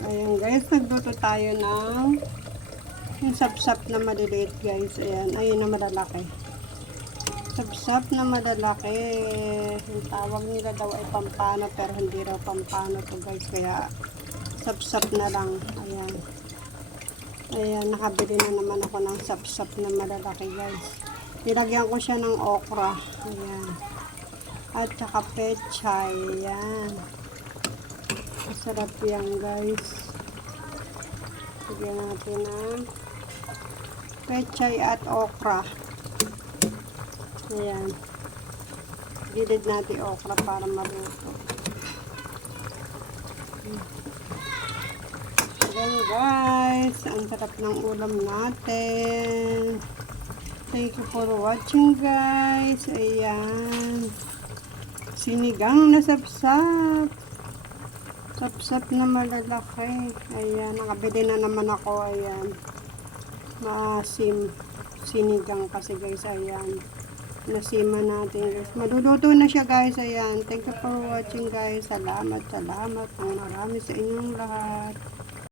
Ayan guys, nagluto tayo ng yung sapsap na maliliit guys. Ayan, ayun na malalaki. Sapsap na malalaki. Yung tawag nila daw ay pampano, pero hindi raw pampano to guys. Kaya sapsap na lang. Ayan. Ayan, nakabili na naman ako ng sapsap na malalaki guys. Nilagyan ko siya ng okra. Ayan. At saka pechay. Ayan. Masarap yan guys. Lagyan natin ng pechay at okra. Ayan. Gilid natin okra para maluto. Ayan guys. Ang sarap ng ulam natin. Thank you for watching guys. Ayan. Sinigang na sapsap. Sapsap na malalaki. Ayan, nakabili na naman ako. Ayan. Maasim. Sinigang kasi guys. Ayan. Nasima natin guys. Maluluto na siya guys. Ayan. Thank you for watching guys. Salamat. Salamat. Ang marami sa inyong lahat.